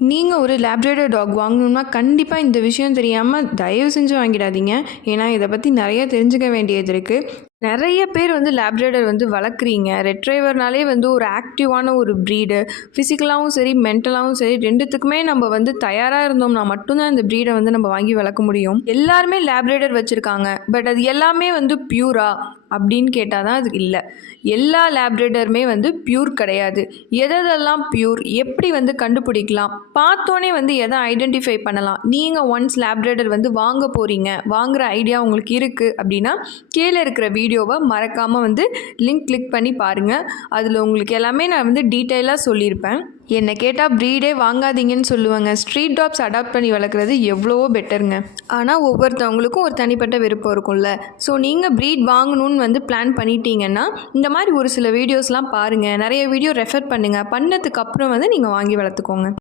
நீங்கள் ஒரு Labrador talk வாங்கணுன்னா கண்டிப்பாக இந்த விஷயம் தெரியாமல் தயவு செஞ்சு வாங்கிடாதீங்க. ஏன்னா இதை பற்றி நிறைய தெரிஞ்சுக்க வேண்டியது இருக்குது. நிறைய பேர் லேப்ரேடர் வளர்க்குறீங்க. ரெட்ரைவர்னாலே ஒரு ஆக்டிவான ஒரு ப்ரீடு. ஃபிசிக்கலாகவும் சரி மென்டலாகவும் சரி ரெண்டுத்துக்குமே நம்ம தயாராக இருந்தோம்னா மட்டும்தான் இந்த ப்ரீடை நம்ம வாங்கி வளர்க்க முடியும். எல்லாருமே லேப்ரேடர் வச்சுருக்காங்க. பட் அது எல்லாமே பியூரா அப்படின்னு கேட்டால் தான் அது இல்லை. எல்லா லேப்ரேடருமே பியூர் கிடையாது. எதெல்லாம் பியூர் எப்படி கண்டுபிடிக்கலாம், பார்த்தோன்னே எதை ஐடென்டிஃபை பண்ணலாம். நீங்கள் ஒன்ஸ் லேப்ரேடர் வாங்க போகிறீங்க, வாங்குகிற ஐடியா உங்களுக்கு இருக்குது அப்படின்னா கீழே இருக்கிற வீடியோவை மறக்காமல் லிங்க் கிளிக் பண்ணி பாருங்கள். அதில் உங்களுக்கு எல்லாமே நான் டீட்டெயிலாக சொல்லியிருப்பேன். என்னை கேட்டால் ப்ரீடே வாங்காதீங்கன்னு சொல்லுவாங்க. ஸ்ட்ரீட் டாக்ஸ் அடாப்ட் பண்ணி வளர்க்குறது எவ்வளவோ பெட்டருங்க. ஆனால் ஒவ்வொருத்தவங்களுக்கும் ஒரு தனிப்பட்ட விருப்பம் இருக்கும்ல. ஸோ நீங்கள் ப்ரீட் வாங்கணும்னு பிளான் பண்ணிட்டீங்கன்னா இந்த மாதிரி ஒரு சில வீடியோஸ்லாம் பாருங்கள். நிறைய வீடியோ ரெஃபர் பண்ணுங்கள். பண்ணதுக்கப்புறம் நீங்கள் வாங்கி வளர்த்துக்கோங்க.